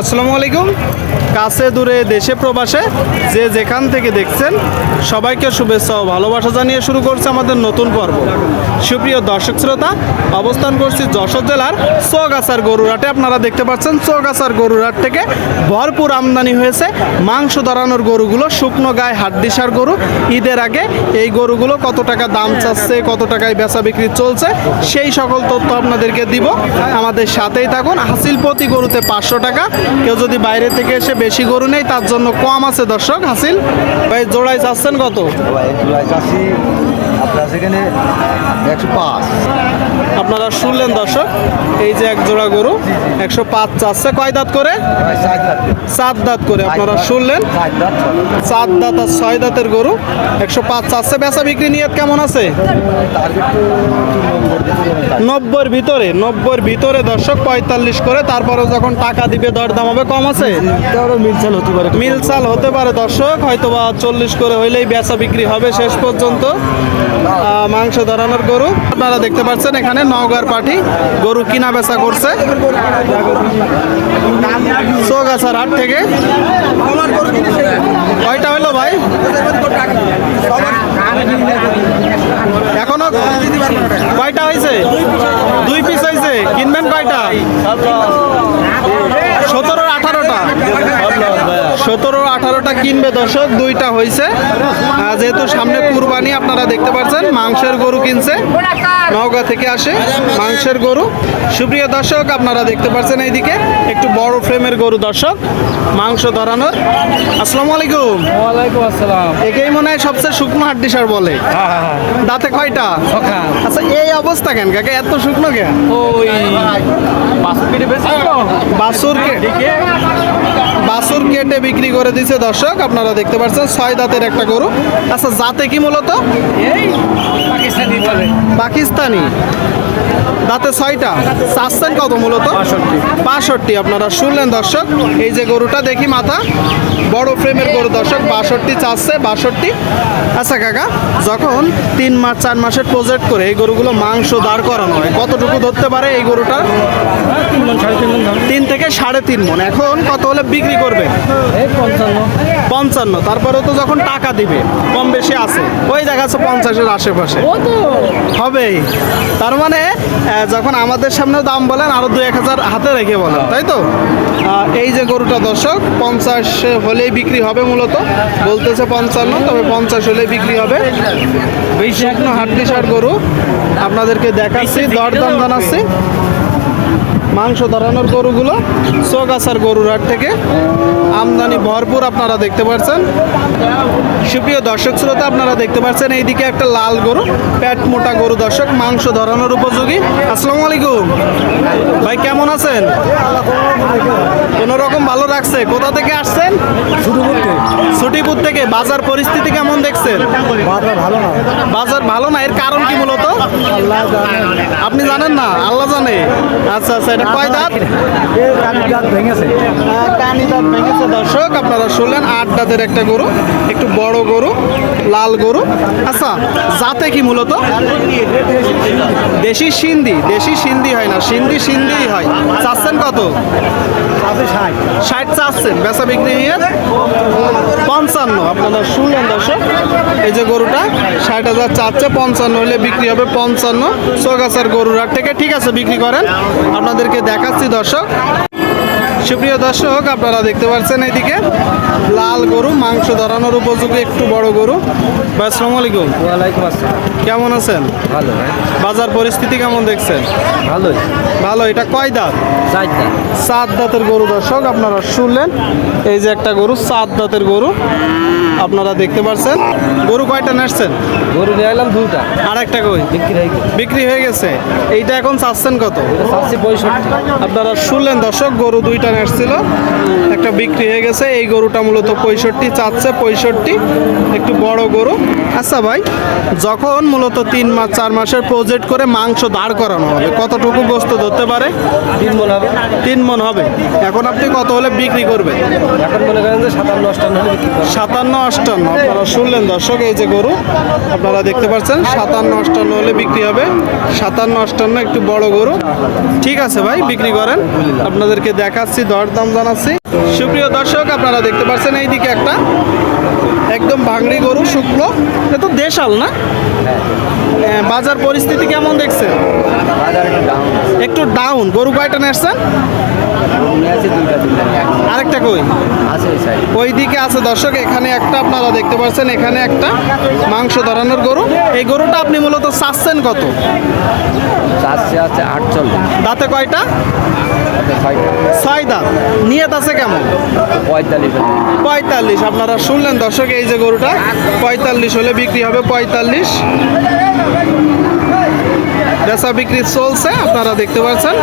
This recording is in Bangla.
আসসালামু আলাইকুম। কাছে দূরে দেশে প্রবাসে যে যেখান থেকে দেখছেন, সবাইকে শুভেচ্ছা ও ভালোবাসা জানিয়ে শুরু করছে আমাদের নতুন পর্ব। সুপ্রিয় দর্শক শ্রোতা, অবস্থান করছি যশোর জেলার চৌগাছার গরুরহাটে। আপনারা দেখতে পাচ্ছেন, চৌগাছার গরুরহাট থেকে ভরপুর আমদানি হয়েছে মাংস ধরানোর গরুগুলো, শুকনো গায়ে হাড্ডিসার গরু। ঈদের আগে এই গরুগুলো কত টাকা দাম চাচ্ছে, কত টাকায় বেচা বিক্রি চলছে, সেই সকল তথ্য আপনাদেরকে দিব। আমাদের সাথেই থাকুন। হাসিল প্রতি গরুতে পাঁচশো টাকা কেউ যদি বাইরে থেকে এসে বেশি গরু নেই তার জন্য কম আছে দর্শক, হাসিল। ভাই, জোড়ায় চাচ্ছেন কত? চাষি আপনার সেখানে একশো পাঁচ। আপনারা শুনলেন দর্শক এই যে এক জোড়া গরু একশো পাঁচ চাচ্ছে। কয় দাঁত করে? সাত দাঁত করে আপনারা শুনলেন? সাত দাঁত আর ছয় দাঁতের গরু একশো পাঁচ চাচ্ছে। বেচা বিক্রি নিয়ে কেমন আছে? নব্বইয়ের ভিতরে নব্বইয়ের ভিতরে দর্শক পঁয়তাল্লিশ করে তারপরে যখন টাকা দিবে দরদাম হবে কম আছে? মিলচাল হতে পারে। মিল চাল হতে পারে দর্শক হয়তো বা চল্লিশ করে হইলেই বেচা বিক্রি হবে শেষ পর্যন্ত। মাংস ধরানোর গরু। আপনারা দেখতে পাচ্ছেন এখানে নওগাঁর পাটি গরু কিনা বেচা করছে। চৌগাছার হাট থেকে। কয়টা হইল ভাই? এখনও কয়টা হয়েছে? দুই পিস হয়েছে। কিনবেন কয়টা? সতেরো আঠারোটা কিনবে দর্শক দুইটা হয়েছে যেহেতু সামনে কুরবানি আপনারা দেখতে পাচ্ছেন মাংসের গরু কিনছে। নওগাঁ থেকে আসে মাংসের গরু। সুপ্রিয় দর্শক আপনারা দেখতে পাচ্ছেন এইদিকে একটু বড় ফ্রেমের গরু দর্শক মাংস ধরানোর। আসসালামু আলাইকুম। ওয়ালাইকুম আসসালাম। একেই মনে হয় সবচেয়ে শুকনো হাড্ডি সার বলে। দাঁতে কয়টা? আচ্ছা এই অবস্থা কেন কাকে? এত শুকনো কেন? ওই বাসুর বাসুর কে বাসুর কেটে বিক্রি করে দিছে দর্শক আপনারা দেখতে পাচ্ছেন ছয় দাঁতের একটা গরু। আচ্ছা জাতে কি মূলত? পাকিস্তানি। দাঁতে ছয়টা। চাচ্ছেন কত মূলত? বাষট্টি। আপনারা শুনলেন দর্শক। এই যে গরুটা দেখি মাথা। বড় ফ্রেমের গরু দর্শক বাষট্টি চাচ্ছে বাষট্টি। আচ্ছা কাকা যখন তিন মাস চার মাসের প্রজেক্ট করে এই গরুগুলো মাংস দাঁড় করানো হয় কতটুকু ধরতে পারে এই গরুটার তিন থেকে সাড়ে তিন মন। এখন কত হলে বিক্রি করবে? পঞ্চান্ন। তারপরেও তো যখন টাকা দিবে কম বেশি আছে। ওই দেখা যাচ্ছে পঞ্চাশের আশেপাশে। তো। হবেই। তার মানে যখন আমাদের সামনে দাম বলেন আরও দু এক হাজার হাতে রেখে বলেন, তাই তো? এই যে গরুটা দর্শক, পঞ্চাশ হলেই বিক্রি হবে মূলত। বলতেছে পঞ্চান্ন, তবে পঞ্চাশ হলেই বিক্রি হবে। হাড্ডি সার গরু। আপনাদেরকে দেখাচ্ছি, দরদাম জানাচ্ছি। মাংস ধরানোর গরুগুলো চৌগাছার গরুর হাট থেকে আমদানি ভরপুর আপনারা দেখতে পাচ্ছেন সুপ্রিয় দর্শক শ্রোতা, আপনারা দেখতে পাচ্ছেন এইদিকে একটা লাল গরু প্যাট মোটা গরু দর্শক, মাংস ধরানোর উপযোগী। আসসালামু আলাইকুম। ভাই, কেমন আছেন? কোন রকম ভালো রাখছে? কোথা থেকে আসছেন? ছুটিপুর থেকে। বাজার পরিস্থিতি কেমন দেখছেন? বাজার ভালো না। বাজার ভালো না? এর কারণ কি মূলত? আপনি জানেন না? আল্লাহ জানে। আচ্ছা আচ্ছা এটা কয় দাঁত? ভেঙেছে। কানি দাঁত ভেঙেছে। দর্শক আপনারা শুনলেন আট দাঁতের একটা গরু একটু বড় গরু লাল গরু। আচ্ছা জাতে কি মূলত? দেশি সিন্ধি। দেশি সিন্ধি হয় না। সিন্ধি সিন্ধিই হয়। চাচ্ছেন কত? ষাট। চাচ্ছেন বেচা বিক্রি নিয়ে। পঞ্চান্ন আপনারা শুনলেন দর্শক, এই যে গরুটা, ষাট হাজার চাচ্ছে, পঞ্চান্ন হলে বিক্রি হবে পঞ্চান্ন। চৌগাছার গরুর হাট থেকে ঠিক আছে, বিক্রি করেন। আপনাদেরকে দেখাচ্ছি দর্শক। সুপ্রিয় দর্শক আপনারা দেখতে পাচ্ছেন এইদিকে লাল গরু মাংস ধরানোর উপযোগী একটু বড় গরু। ভাই আসসালামু আলাইকুম। ওয়ালাইকুম আসসালাম। কেমন আছেন? ভালো বাজার পরিস্থিতি কেমন দেখছেন? ভালোই। ভালো এটা কয় দাঁত? চারটা সাত দাঁতের গরু দর্শক আপনারা শুনলেন। এই যে একটা গরু সাত দাঁতের গরু। আপনারা দেখতে পাচ্ছেন। গরু কয়টা নাচছেন গরু নিয়ে এলাম দুটা আর একটা কই হয়ে গেছে। বিক্রি হয়ে গেছে। এইটা এখন চাচ্ছেন কত? চাচ্ছি পঁয়ষট্টি। আপনারা শুনলেন দর্শক গরু দুইটা নাচছিল একটা বিক্রি হয়ে গেছে। এই গরুটা মূলত পঁয়ষট্টি চাচ্ছে পঁয়ষট্টি। একটু বড় গরু। আচ্ছা ভাই যখন মূলত তিন মাস চার মাসের প্রজেক্ট করে মাংস দাঁড় করানো হবে কতটুকু গোস্ত ধরতে পারে? তিন মন হবে। তিন মন হবে। এখন আপনি কত হলে বিক্রি করবেন? এখন মনে করেন যে সাতান্ন অষ্টান্ন হলে বিক্রি করব। সাতান্ন অষ্টান্ন আপনারা শুনলেন দর্শক এই যে গরু আপনারা দেখতে পাচ্ছেন সাতান্ন অষ্টান্ন হলে বিক্রি হবে। সাতান্ন অষ্টান্ন একটু বড় গরু। ঠিক আছে ভাই বিক্রি করেন। আপনাদেরকে দেখাচ্ছি। দরদাম জানাচ্ছি। সুপ্রিয় দর্শক আপনারা দেখতে পাচ্ছেন এইদিকে একটা একদম ভাঙড়ি গরু শুক্ল। এটা তো দেশাল না? এ, বাজার পরিস্থিতি কেমন দেখছেন বাজার একটু ডাউন একটু ডাউন গরু কয়টা নিয়ে দুইটা আরেকটা কই? ওই দিকে আছে দর্শক, এখানে একটা আপনারা দেখতে পাচ্ছেন, এখানে একটা মাংস ধরানোর গরু। এই গরুটা আপনি মূলত চাচ্ছেন কত? দাঁতে কয়টা? ছয় দাঁত। নিয়ত আছে কেমন? পঁয়তাল্লিশ পঁয়তাল্লিশ। আপনারা শুনলেন দর্শক, এই যে গরুটা, পঁয়তাল্লিশ হলে বিক্রি হবে পঁয়তাল্লিশ। বেচা বিক্রি চলছে আপনারা দেখতে পাচ্ছেন।